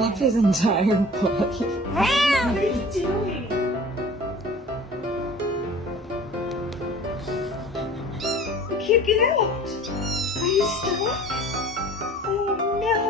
Off his entire body. What are you doing? I can't get out. Are you stuck? Oh no.